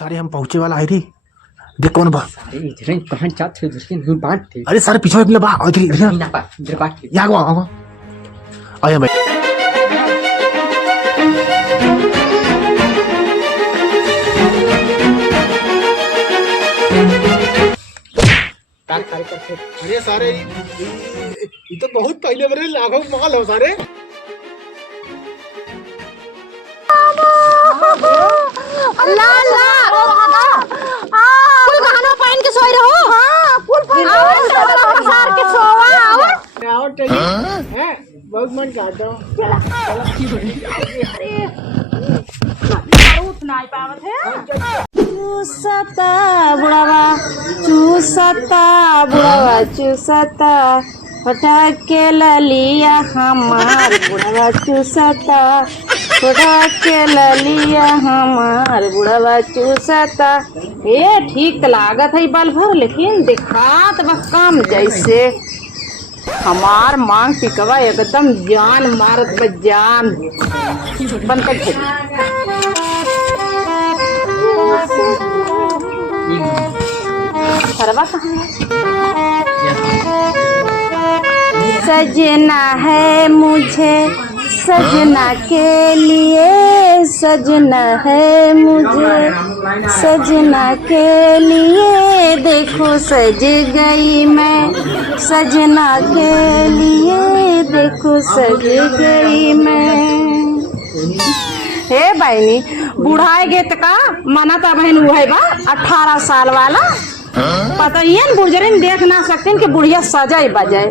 सारे हम पहुंचे वाला है रे। देख कौन बा सारे इधर कहां जात थे उसके नहीं बांट थे। अरे सारे पीछे में बा इधर इधर ना बा इधर बांट यहाँ आओ आया भाई। अरे सारे ये तो बहुत पहले बड़े लाखों माल हो सारे। अल्लाह अल्लाह फुल गहना पहन के सोई रहो। हां फुल पसार के सोवा आओ हैं बहुत मन करता हूं। नहीं पावत है। चूसता बुढ़ावा चूसता फटक के ललिया हमार बुढ़ावा चूसता फटक के ललिया हमार बुढ़ावा चूसता। ये ठीक लागत है बल भर लेकिन दिखात बस काम जैसे हमार मांग टिकवा एकदम जान मारत बस जान बन कर सजना है मुझे सजना के लिए सजना है मुझे सजना के लिए देखो सज गई मैं सजना के लिए देखो सज गई मैं। हे बहनी बुढ़ाए गे का मना तो बहन वो है बा 18 साल वाला पता ही है बुढ़जरे देख ना सकते कि बुढ़िया सजाई बजाए।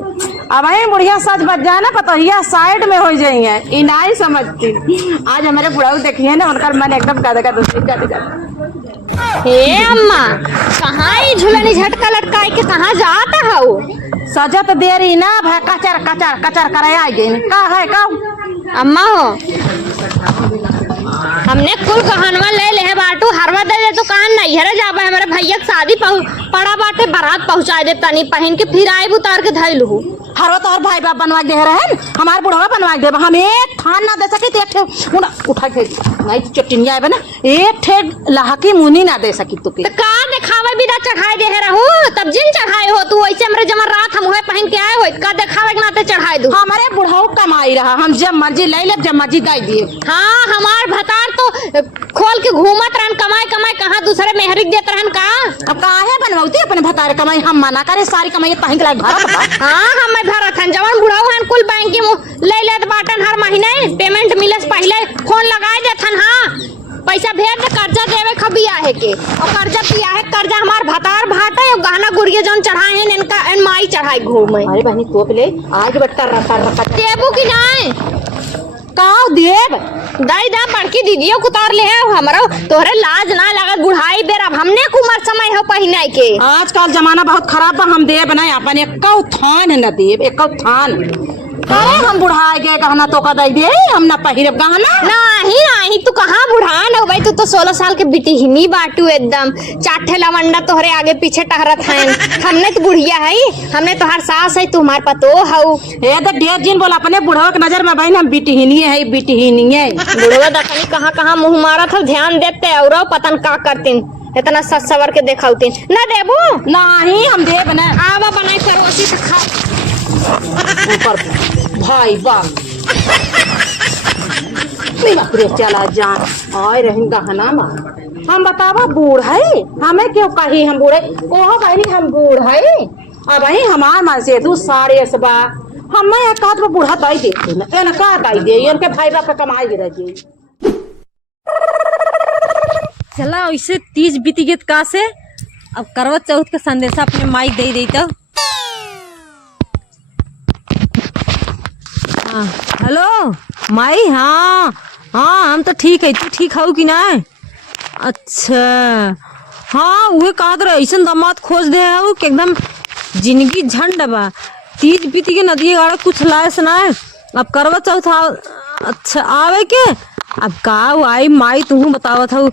अब बुढ़िया सज बज जाए ना पता ही साइड में हो जाएंगे इनाई समझती। आज हमारे बुढ़ाऊ देखिए ना उनका मन एकदम गदगद दूसरी जाते। हे अम्मा कहाँ ही झूलनी झटका लटकाई के कहाँ जाता है वो सजा तो दे रही ना भाई कचर कचर कचर करे आ गई का है का अम्मा हो हमने कुल कहनवा ले ले बाटू हरवा दे दे दुकान नहीं हरे जाबा हमारे भैया की शादी पड़ा बाटे बारात पहुंचा दे तनी पहन के फिर आए उतार के धैल हूँ हरवा तो हर भाई बाप बनवा दे रहे हैं हमारे बुढ़वा बनवा दे हम एक थान ना दे सके तो एक उठा के नहीं चटनिया आए ना एक ठे लहकी मुनी ना दे सकी तू के का दिखावे बिना चढ़ाए दे रहू तब जिन चढ़ाए हो तू वैसे हमरे जमर रात हम होए पहन के आए हो का दिखावे के नाते चढ़ाए दू हमारे बुढ़ाऊ कमाई रहा हम जब मर्जी ले ले जब मर्जी दे दिए। हां हमार भतार तो खोल के घूमत रहन कमाई कमाई कहां दूसरे मेहरिक देत रहन का अब काहे बनवाउती अपने भतार कमाई हम मना करे सारी कमाई तहीं के लायक भरत बा। हां हम भरत हन जवान बुढ़ाऊ हन कुल बैंक में ले लेत बाटन हर महीने पेमेंट मिलस पहले फोन लगाए देथन। हां पैसा भेज दे कर्जा देवे खबिया है के और कर्जा पिया है कर्जा हमार भतार भाटा है गहना गुड़िया जौन चढ़ाए हैं इनका एन माई चढ़ाई घूमे। अरे बहनी तो पहले आज बट्टा रखा देबू की नहीं काव देव दाई दा बड़की दीदियों कुतार ले है हमरा तोहरे लाज ना लागत बुढ़ाई बेर अब हमने कुमार समय हो पहिनाई के आजकल जमाना बहुत खराब बा हम देव ना अपन एकौ थान न देव एकौ थान अरे हम बुढ़ाए गए गहना तो का दे हम ना पहिरब गहना नहीं नहीं तू कहाँ बुढ़ा न भाई तू तो 16 साल के बिटी ही बाटू एकदम चाठे लवंडा तोहरे आगे पीछे टहरत हैं हमने तो बुढ़िया है हमने तो हर सास है तू हमार पतो हऊ ए तो ढेर जिन बोला अपने बुढ़वा के नजर में भाई हम बिटी ही है बिटी ही है बुढ़वा दखनी कहाँ कहाँ मुँह मारा था ध्यान देते और पतन का करतीन इतना सच सवर के देखाउतीन ना देबू नहीं हम देब ना आवा बनाई परोसी से खा भाई बाप चला जान आए रही गहना मा हम बतावा बूढ़ है हमें क्यों कही हम बूढ़े ओहो बहनी हम बूढ़ है अब ही हमार मन से तू साढ़े सबा हम एक हाथ में बूढ़ा दाई देते ना का दाई दे इनके भाई बाप कमाई गिर गई चला वैसे तीज बीती गीत का से अब करवत चौथ के संदेशा अपने माई दे दी तो हेलो माई हाँ हाँ हम तो ठीक है तू ठीक हो कि ना। अच्छा हाँ वही कहा तो ऐसा दामाद खोज दे है कि एकदम जिंदगी झंड बा तीज बीती के नदी गाड़ा कुछ लाए से ना अब करवा चौथ अच्छा आवे के अब का आई माई तू बतावत हो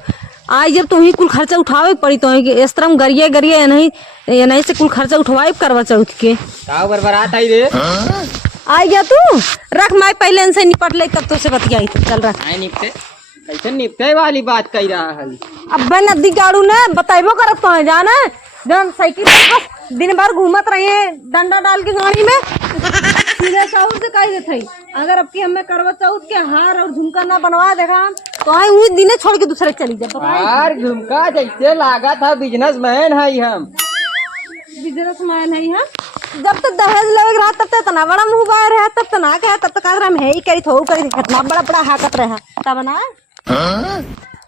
आई जब तुम्हें कुल खर्चा उठावे पड़ी तो इस तरह गरिए गरिए नहीं से कुल खर्चा उठवाए करवा चौथ के बरबरात आई रे आई गया तू रख माई पहले इनसे निपट ले तब तो से बतियाई चल रहा आई निपटे ऐसे निपटे वाली बात कह रहा है। अब नदी गाड़ू ने बताइबो करत तो है जाना जन साइकिल पर बस दिन भर घूमत रहे डंडा डाल के गाड़ी में सीधे चौथ से कह देते अगर अब की हमें करवा चौथ के हार और झुमका ना बनवा देखा तो आई वही दिने छोड़ के दूसरे चली जाए। यार झुमका जैसे लागा था बिजनेसमैन है हम। बिजनेसमैन है हम जब तक दहेज लेवे रहा तब तक तना बड़ा मुंह बाहर है तब तो ना कहे तब तक हम है ही करी थो करी कितना बड़ा बड़ा हाकत रहा तब ना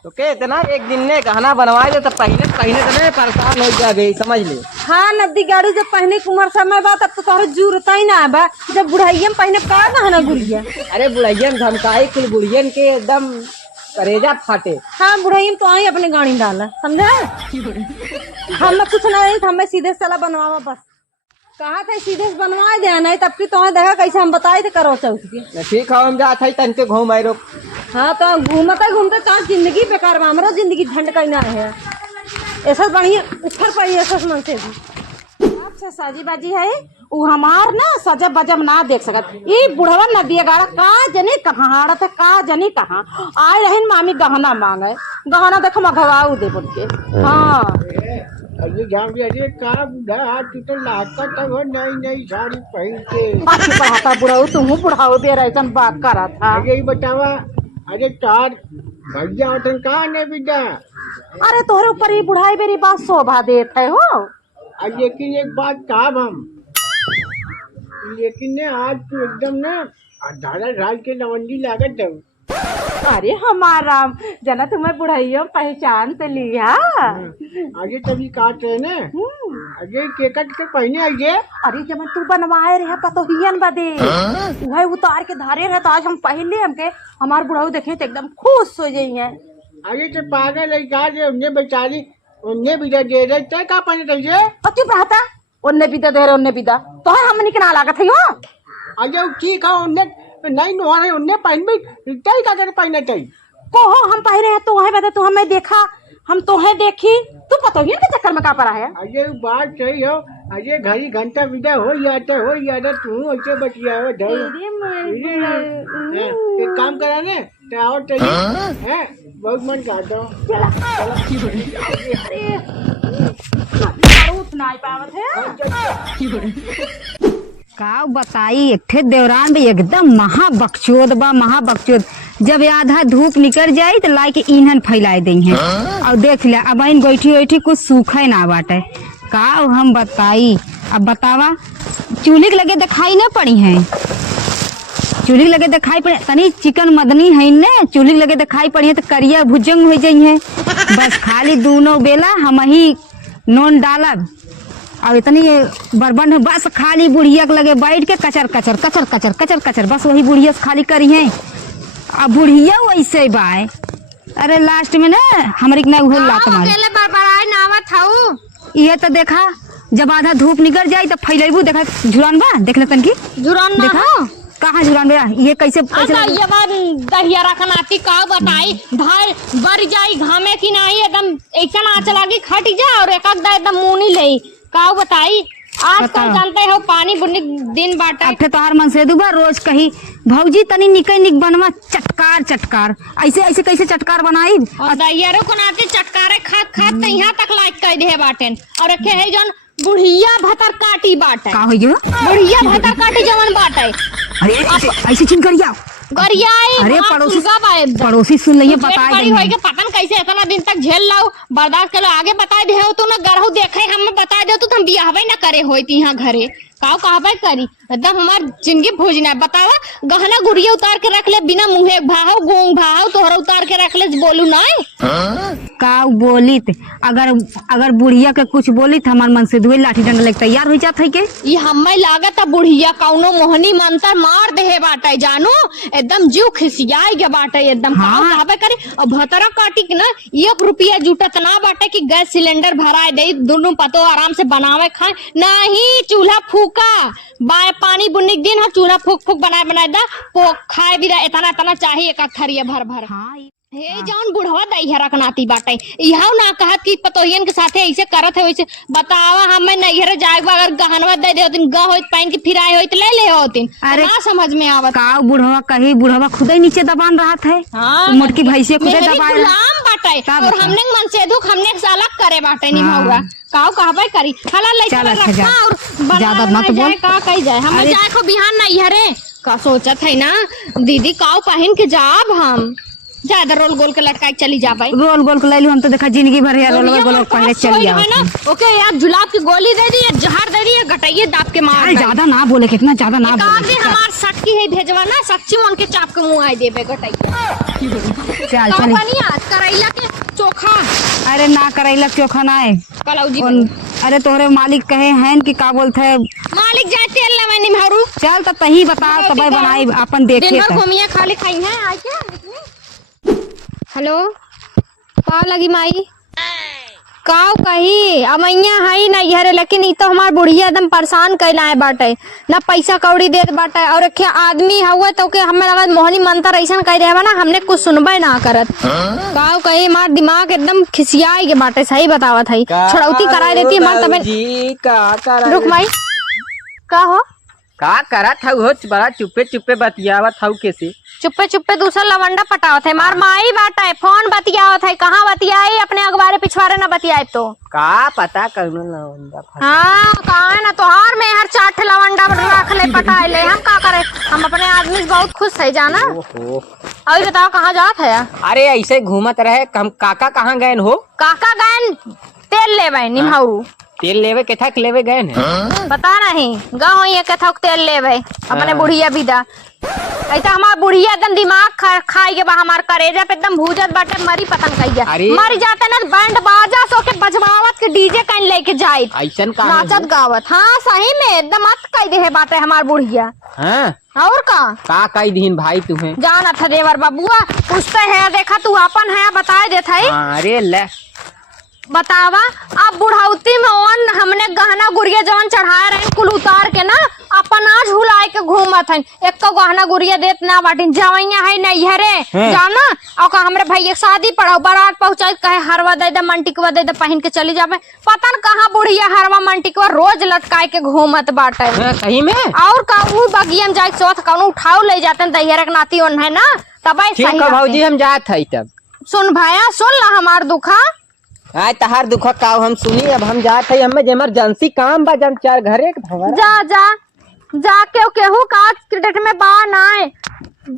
तो के इतना एक दिन ने गहना बनवाए दे तो पहले तो नहीं परेशान हो जा गई समझ ले। हाँ नदी गाड़ी जब पहने की उम्र समय बा तब तो तोहरे जरूरत ही ना बा जब बुढ़ाइया में पहने का गहना गुड़िया। अरे बुढ़ैया धमकाई कुल बुढ़ियन के एकदम करेजा फाटे। हाँ बुढ़ाइया में तो आई अपने गाड़ी डाला समझा हमें कुछ नहीं हमें सीधे चला बनवावा बस कहा था सीधे से बनवा दे नहीं तब की तुम्हें देखा कैसे हम बताए थे करो चौथ की। ठीक है हम जाते हैं तन के घूम आए रोक। हाँ तो घूमते घूमते तो जिंदगी बेकार बा हमारा जिंदगी झंड का ना है ऐसा बढ़िया उठर पड़ी ऐसा मन से भी आपसे साजी बाजी है वो हमार ना सजब बजब ना देख सकत ये बुढ़वा नदिया गाड़ा का जनी कहाँ हाड़त है का जनी कहाँ आए रहे मामी गहना मांगे गहना देखो मघवाऊ दे बोल के। हाँ अरे जान अरे का बुढ़ा तू तो लाता तब नई नई साड़ी पहन के बाकी पढ़ाता बुढ़ाऊ तुम बुढ़ाऊ दे रहे बात करा था। अरे ये बतावा अरे तार भैया वतन कहाँ ने बिदा। अरे तोहरे ऊपर ही बुढ़ाई मेरी बात शोभा देते हो। लेकिन एक बात कहा हम लेकिन ने आज तू एकदम ना 18 साल के लवंडी लागत है। अरे हमारा जना तुम्हें बुढ़ाइयों पहचान तो लिया। आगे तभी काट रहे ना आगे केकट के पहने आइए। अरे जब तू बनवाए रहे पतोहियन बदे वह उतार के धारे रहे तो आज हम पहले हमके हमार बुढ़ाऊ देखे तो एकदम खुश हो जाइए। आगे तो पागल है कहा जे उन्हें बेचारी उन्हें भी दे रहे थे का पहने चाहिए और तू पढ़ाता उन्हें भी दे रहे उन्हें भी दा तो हमने के ना लागत है आगे ठीक है उन्हें नहीं नुआ रहे उन्हें पहन भी तय का कर पहने चाहिए को हो हम पहने हैं तो वह बता तू हमें देखा हम तो है देखी तू पतोहियन के चक्कर में का पड़ा है। अजय बात सही हो अजय घड़ी घंटा विदा हो जाता तू ऐसे बचिया हो एक काम करा ने और चाहिए है बहुत मन करता हूँ का बताई एक ठे देवरान भी एकदम महाबकचोद बा महाबकचोद जब आधा धूप निकल जाये तो लाई के ईंधन फैलाए दी है और देख लिया अब इन बैठी बैठी कुछ सूखे ना बाटे का हम बताई। अब बतावा चूल्ही लगे दिखाई न पड़ी है चूल्ही लगे दिखाई पड़े तनी चिकन मदनी है ने चूल्ही लगे दिखाई पड़ी है तो करिया भुजंग हो जाई है बस खाली दोनों बेला हम ही नून डालब और इतनी बरबन है बस खाली बुढ़िया के लगे बैठ के कचर कचर कचर कचर कचर कचर बस वही बुढ़िया से खाली करी है। अब बुढ़िया वैसे बाय अरे लास्ट में ना हमारी ना उहे लात मारी ये तो देखा जब आधा धूप निकल जाये तो फैलेबू देखा झुरान बा देख ले तन की झुरान देखा कहाँ झुरान बा ये कैसे दहिया रखनाती का बताई धार बर जाई घामे की नहीं एकदम ऐसा आँच लागी खट जा और एक एकदम मुनी ले का बताई आजकल जानते हो पानी बुनी दिन बाटा अब तोहार मन से दुबा रोज कही भौजी तनी निकई निक बनवा चटकार चटकार ऐसे ऐसे कैसे चटकार बनाई और दहियारो को नाते चटकारे खात खात तो यहाँ तक लाइक कर दे बाटेन और रखे है जौन बुढ़िया भतर काटी बाटे का होई बुढ़िया भतर काटी जवन बाटे। अरे ऐसे चिन करिया गरियाई अरे पड़ोसी सुन लिये बताए होई के पतन कैसे इतना दिन तक झेल लाओ बर्दाश्त कर लो आगे बता दे हो तू ना गरहु देखे हमें बता दे तो हम बियाहबे ना करे होती यहाँ घरे काव कहबे करी एकदम हमार जिंदगी भोजना बतावा गहना गुड़िया उतार के रख ले बिना मुँहे भाव गोंग भाव तोहरा उतार के रख ले बोलू नहीं का बोली अगर अगर बुढ़िया के कुछ बोली हमार मन से दुए लाठी डंडा लेके तैयार हो जात है के ये हमें लागत बुढ़िया कौनो मोहनी मंत्र मार दे बाटे जानो एकदम जीव खिसियाई के बाटे एकदम कहबे करी और भतरा काटी के ना 1 रुपया जुटत ना बाटे कि गैस सिलेंडर भराए दे दोनों पतो आराम से बनावे खाए नहीं चूल्हा फूका बाय पानी बुन्नी दिन चूल्हा फूक फूक बनाए दा खाए भी इतना चाहिए एक थरिया भर भर। हाँ हे जौन बुढ़वा दैहरा रखनाती बाटे इहाउ ना कहत कि पतोहियन के साथे ऐसे करत है वैसे बतावा हमें नैहर जाए अगर गहनवा दे देतिन ग होइत पहन के फिराए होइत ले ले होतिन अरे ना समझ में आवत का बुढ़वा कही बुढ़वा खुद ही नीचे दबान रहा है हाँ मोटकी भैंसिया खुद मेहरी दबाए गुलाम बाटे का और बता? हमने मन से दुख हमने सालक करे बाटे निमौरा काऊ कहबे करी हला लइका चल, अच्छा, रखा और बना ज्यादा मत बोल। का कही जाए हम अरे- जाए को बिहान नहीं हरे का सोचत है ना दीदी काऊ पहन के जाब हम ज्यादा रोल गोल के लटका के चली जाबे रोल गोल को ले लू हम तो देखा जिंदगी भर यार रोल गोल पहले चली है ना आओ ओके यार जुलाब की गोली दे दी जहर दे दी गटाइए दाब के मार अरे ज्यादा ना बोले कितना ज्यादा ना काग बोले दे हमार सटकी है भेजवा ना सच्ची उनके चाप के मुंह आई देबे गटाई चल चल बनिया करैला के चोखा अरे ना करैला चोखा ना है कलौजी अरे तोहरे मालिक कहे हैं कि का बोलते है मालिक जाए तेल लेवे निमहरू चल तो तही बता तब बनाई अपन देखे दिन भर त। घूमिए खाली खाई है आज क्या हेलो का लगी माई काव कही अमैया है नहीं हरे लेकिन ई तो हमार बुढ़िया एकदम परेशान कैला है बाटे ना पैसा कौड़ी देत बाटे और एक आदमी हुए तो के हमें लगा मोहनी मंत्र ऐसा कह रहे ना हमने कुछ सुनबे ना करत काव कही हमार दिमाग एकदम खिसियाई के बाटे सही बतावत है छड़ौती करा देती हमार तबे जी का कर रुक माई का हो का करत हऊ हो बड़ा चुप्पे चुप्पे बतियावत हऊ कैसे चुप्पे चुप्पे दूसरा लवंडा पटावत है मार माई बाटा है फोन बतियावत है कहाँ बतियाई अपने अखबारे पिछवाड़े ना बतियाए तो का पता करूँ ना हाँ कहा है ना तोहार में हर चाट लवंडा रख ले पटाए ले हम का करे हम अपने आदमी से बहुत खुश है जाना ओहो अभी बताओ कहाँ जात है अरे ऐसे घूमत रहे हम काका कहाँ गए हो काका गैन तेल लेवे निमहरू तेल लेवे के थक लेवे गए हैं पता नहीं गाँव ये कथक तेल लेवे अपने बुढ़िया विदा ऐसा हमार बुढ़िया एकदम दिमाग खाई के बा हमार करेजा पे एकदम भूजत बाटे मरी पतंग कहिया अरे। मर जाते ना बैंड बाजा सो के बजवावत के डीजे कहीं लेके जाए ऐसन का नाचत गावत हाँ सही में एकदम मत कह दे है बाटे हमार बुढ़िया हाँ और का कई दिन भाई तुम्हें जाना था देवर बबुआ पूछते है देखा तू अपन है बता देता है अरे ले बतावा अब बुढ़ौती में ओन हमने गहना गुड़िया जवन चढ़ाए रहे कुल उतार के ना अपन आज हुलाए के घूमत है एक तो गहना गुड़िया देत ना बाटिन जवैया है नहीं हरे जाना और का हमरे भैया शादी पड़ाओ बारात पहुंचाई कहे हरवा दे दे मंटिकवा दे दे पहन के चली जावे पता न कहाँ बुढ़िया हरवा मंटिकवा रोज लटकाए के घूमत बाटे कहीं में और का उ बगियम जाए सोच कौन उठाओ ले जाते दैहर के नाती ओन है ना तब ठीक है भौजी हम जात है तब सुन भाया सुन ला हमार दुखा आज तहार दुख का हम सुनी अब हम जात है हमें इमरजेंसी काम बा जन चार घरे के भंगरा जा जा जा केहू का क्रिकेट में बा ना है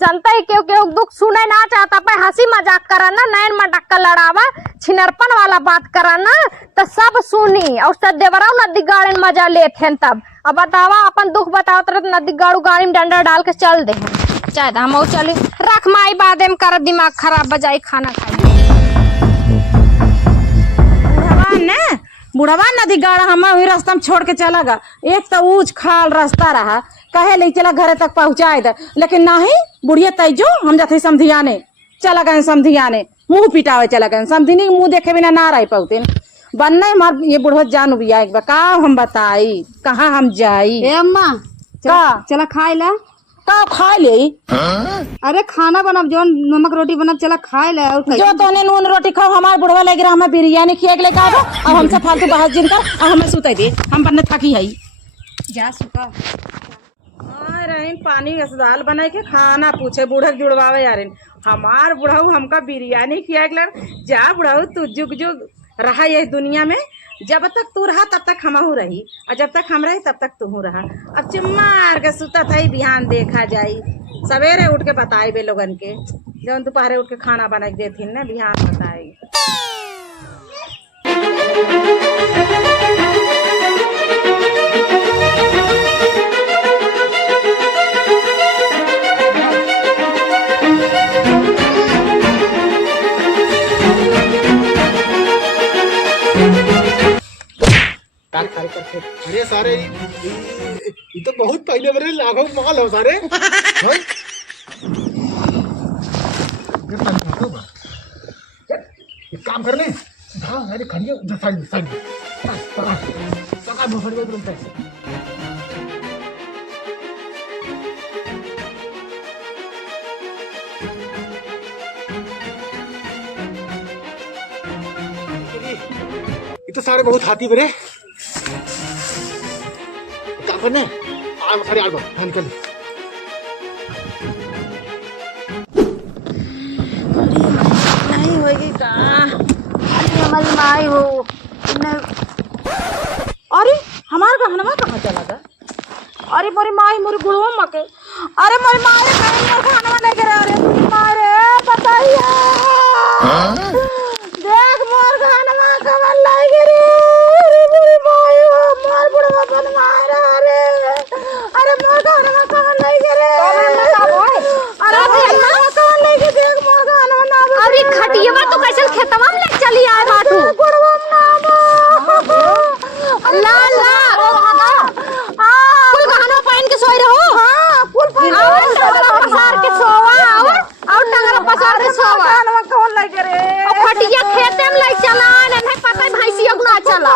जनता ही केहू दुख सुने ना चाहता पर हंसी मजाक करा ना नैन मटक्का लड़ावा छिनरपन वाला बात करा ना तो सब सुनी और सब देवराव नदी गाड़ी में मजा लेते हैं तब अब बतावा अपन दुख बताओ तो नदी गाड़ू गाड़ी में डंडा डाल के चल दे चाहे हम चली रख माई बादे में कर दिमाग खराब बजाई खाना खाई बुढ़वा नदी गाड़ा हम वही रास्ता में छोड़ के चला गा एक तो ऊंच खाल रास्ता रहा कहे ले चला घरे तक पहुंचाए दे लेकिन नहीं बुढ़िया तैजो हम जाते समधियाने चला गए समधियाने मुंह पिटावे चला गए समधिनी मुंह देखे बिना ना रह पाते बनना हमार ये बुढ़वा जान बिया एक का हम बताई कहाँ हम जाई अम्मा चला खाए ला का खा ले अरे खाना बनब जो नमक रोटी बनब चला खाए ला और जो तोने नून रोटी खाओ हमार बुढ़वा लगे रहा हमें बिरयानी खिया के लेके आओ अब हमसे फालतू बाहर जिनकर और हमें सुते दे हम बनने थकी है जा सुता रहीन पानी दाल बनाए के खाना पूछे बूढ़ा जुड़वावे यार हमार बुढ़ाऊ हमका बिरयानी खिया के जा बुढ़ाऊ तू जुग जुग रहा ये दुनिया में जब तक तू रहा तब तक हमहू रही और जब तक हम रही तब तक तू रहा अब चिम्मार के सुता था बिहान देखा जाई सवेरे उठ के बताए बे लोगन के जब दोपहरे उठ के खाना बना के देथिन ना बिहान बताए अरे सारे ये तो बहुत पहले मेरे लाखों माल हो सारे हाँ? एक काम कर ले हाँ अरे खड़िए उधर साइड साइड सका भोसड़ी में तुरंत ये तो सारे बहुत हाथी बरे काम करने आग सारे आग हम कर नहीं होगी का अरे हमारी माई हो अरे हमार गहनवा कहाँ चला गया अरे मोरी माई मोरी गुड़वा मके अरे मोरी माई कहीं मोर गहनवा नहीं गिरा अरे मारे बताइए देख मोर गहनवा कहाँ लाई गिरी अरे मोरी माई हो मोर गुड़वा बन मारा अरे मोर गहनवा कहाँ लाई गिरी अरे गहनवा कहाँ लाई गिरी देख मोर गहनवा ना अरे खटियावा तो कैसे खेतवा में ले चली आए बाटू गुड़वा ना अल्लाह अल्लाह कुल गहना पहन के सोई रहो हां कुल पहन के पसार के सोवा और टंगरा पसार के सोवा गहना कौन लगे रे और खटिया खेते में ले चला नहीं पता भैंसी अगुना चला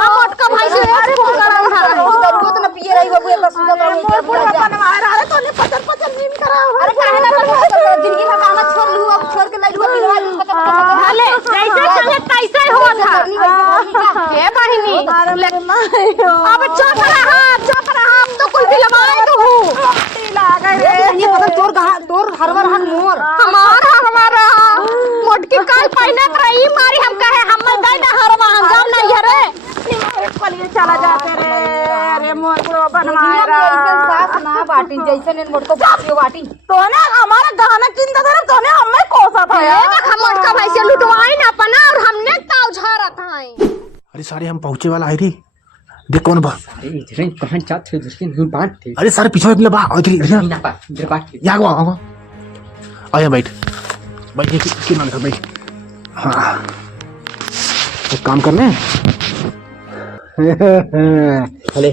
हम मोटका भैंसी खूब करा उठा रहे दूध न पिए रही बाबू बस मोर बुढ़ा बनवा रहा है तो ने पचल पचल नीम करा अरे काहे ना जिंदगी में काम छोड़ लू अब छोड़ के लइलवा पिलवा भले जैसे चले तैसे हो था के बहिनी अब चुप रहा तो कुल भी लमाए तो हूं लागे रे ये पता तोर हरवर हन मोर हमारा मोटकी काल पहने रही मारी हम कहे हम गए ना हरवा हम जाम नहीं है रे कलिए चला जाते रे मोर को बनवाए रे ऐसे साथ ना बाटी जैसे ने मोटको बाटी तो ना हमारा गहना किन दे तो ने हमें कोसा था देख हम मोटका भाई से लुटवाई ना अपना और हमने ताव झारा था अरे सारे हम पहुंचे वाला है रे देख कौन बा इधर कहां जात थे जिसके नहीं बांट थे अरे सारे पीछे निकले बा इधर ना पा इधर बांट थे यहाँ आवा आया बैठ ये क्या नाम था भाई हाँ एक काम करने अरे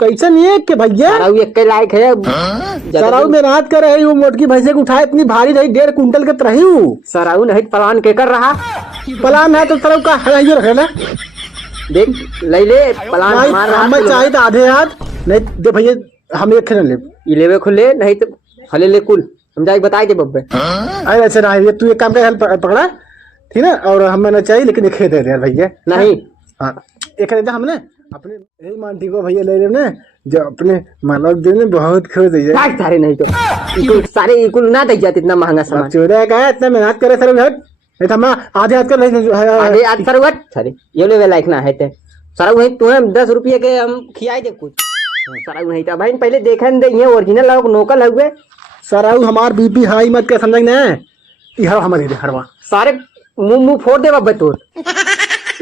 कैसे नहीं है कि भैया सराऊ एक के लायक है सराऊ में रात कर रही हूँ मोटकी भैंसे को उठाए इतनी भारी रही 1.5 कुंटल के रही हूँ सराऊ नहीं पलान के कर रहा पलान है तो सराऊ का हलाइयो रखे ना देख ले ले पलान मार रहा हमें चाहिए तो आधे हाथ नहीं दे भैया हम एक खेल ले ये लेवे खुले नहीं तो हले ले कुल समझाई बताए दे बब्बे अरे अच्छा ना ये तू एक काम कर पकड़ा ठीक है और हमें ना चाहिए लेकिन एक खेत है यार भैया नहीं हाँ एक खेत हमने अपने यही मानती को भैया ले लेने जो अपने मालक देने बहुत खुश है काट सारे नहीं तो इको सारे इको ना दे जाते इतना महंगा सामान चोरा का इतना मेहनत करे सर हट नहीं तो हम आधे हाथ कर आधे आज सरवट सारे ये लेवे लायक ना है ते सराऊ है तुम्हें 10 रुपये के हम खियाई दे कुछ सराऊ नहीं था भाई पहले देखन दे ये ओरिजिनल लोग नोकल हुए सराऊ हमार बीपी हाई मत कर समझ ना ये हमारी दे हरवा सारे मुंह फोड़ दे बब्बे तोर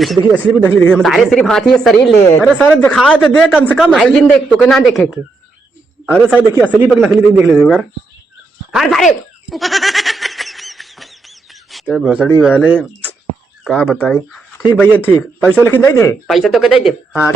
इसे देखिए असली भी देखिए सारे सिर्फ हाथी शरीर ले अरे सारे दिखाए तो दे कम से कम दिन देख तो के ना देखे के अरे सारे देखिए असली पर नकली देख ले यार हर सारे तो भोसड़ी वाले का बताई ठीक भैया ठीक पैसा लेकिन दे दे पैसा तो के दे दे हाँ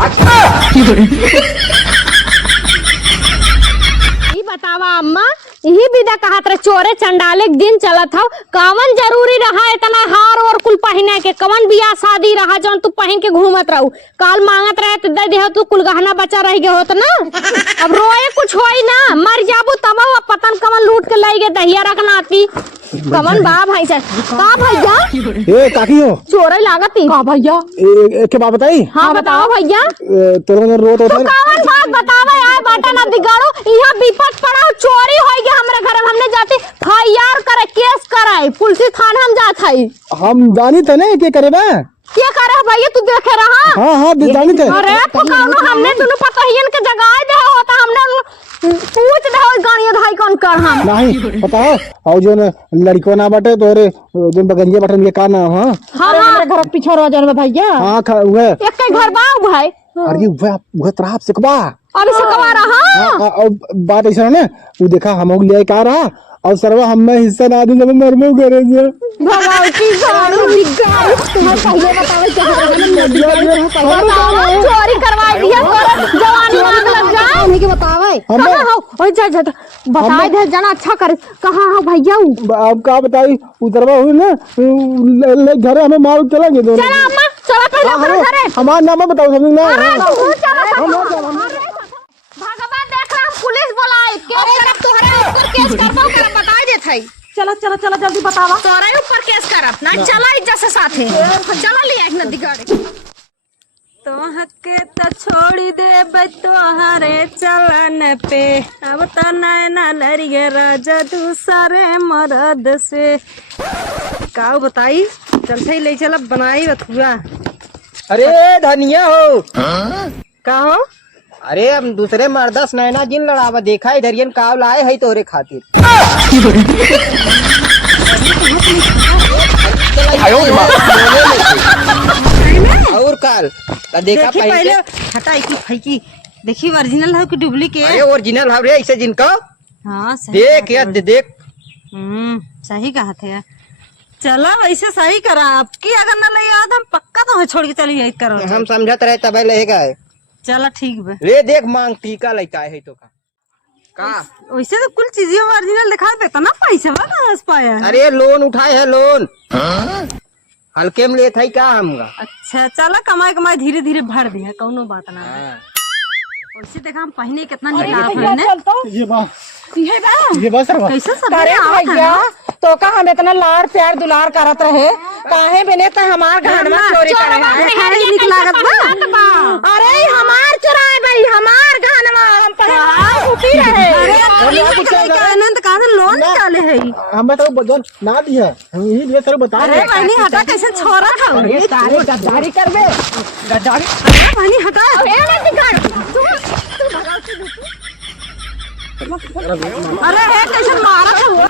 बतावा अम्मा यही विदा कहा था चोरे चंडाले के दिन चला था कवन जरूरी रहा इतना हार और कुल पहने के कवन बियाह शादी रहा जौन तू पहन के घूमत रहू काल मांगत रहे तो दे दे तू कुल गहना बचा रह गए होत ना अब रोए कुछ होई ना मर जाबू तब पतन कवन लूट के लाई गए दहिया रखना आती कवन बा भाई से का भैया ए काकी हो चोरे लागत का भैया के बात बताई हाँ बताओ भैया तोरे रोत होता है कवन बात बतावे आए बाटा ना बिगाड़ो यहाँ विपद पड़ा चोरी होई गया हमरा घर में हमने जाते फायर करे केस कराए पुलिस थाना हम जात हई हम जानी थे ना के करे ना क्या करे भैया तू देखे रहा हाँ हाँ जानी थे अरे पकानो हमने दोनों पतहियन के जगाए दे होता हमने पूछ दे गाड़ी धाई कौन कर हम नहीं पता है और जो लड़को ना बटे तो रे जो बगंजे बटन के का नाम हां हां घर पीछे रह जाने भैया हां वो एक के घर बा भाई अरे वो तराप सिकबा अभी से कमा रहा और बात ऐसा ना वो देखा हम ले का रहा और सरवा हमें हिस्सा ना दे मरमो करे से भगवती सारू बिगाड़ तुम्हारे पहले बतावे चोरी करवा दिया जवानी मांग लग जाए नहीं के बतावे कहां हो ओए जा जा बताए दे जना अच्छा कर कहां हो भैया अब का बताई उतरवा हुई ना घर हमें मार चलेंगे दोनों चला अम्मा चला पहले घरे हमारा नाम बताओ सब ना भगवान देख रहा हम पुलिस बुलाए केस करब तोहरे ऊपर केस करबो कर बताई देत हई चला चला चला जल्दी बतावा तोहरे ऊपर केस करब ना चला इज्जत से साथे चला ले एक नदी गाड़ी तोहके तो छोड़ी दे तोहरे चलन पे, अब तो नैना लड़िए राजा दूसरे मर्द से। का बताई चल सही ले चल बनाई बथुआ। अरे धनिया हो का हो? अरे हम दूसरे मर्दस नैना जिन लड़ावा देखा इधरियन काव लाए है तोरे खातिर। और काल का देखा देखी पहले हटाई की फैकी देखी ओरिजिनल है कि डुप्लीकेट? अरे ओरिजिनल है रे ऐसे जिनको हाँ सही देख यार देख। सही कहा थे। चलो ऐसे सही करा, आपकी अगर न ले याद हम पक्का तो छोड़ के चली यही करो। हम समझत रहे तब लेगा है। चलो ठीक बे। रे देख मांग टीका लइका है तो का वैसे तो कुल चीजें ओरिजिनल दिखा देता ना, पैसा बा कहाँ से पाया? अरे लोन उठाए है लोन। हल्के में लेत है का हमका। अच्छा चलो कमाई कमाई धीरे धीरे भर दिया, कौनो बात ना। वैसे देखा हम पहने कितना निकाल ने ये बा ये बा सर कैसे सब अरे भैया तो का हम इतना लाड़ प्यार दुलार करत रहे, काहे बने त हमार घरमा चोरी करे है? निक लागत बा। अरे हमार चोराए भाई, हमार घरमा हम पहले उठी रहे। अनंत का लोन निकाले है। हमें तो बदल ना दिया हम यही लिए सर बता अरे बहनी हटा कैसे छोरा था? गद्दारी करबे गद्दारी। बहनी हटा। अरे कैसे मारा था वो?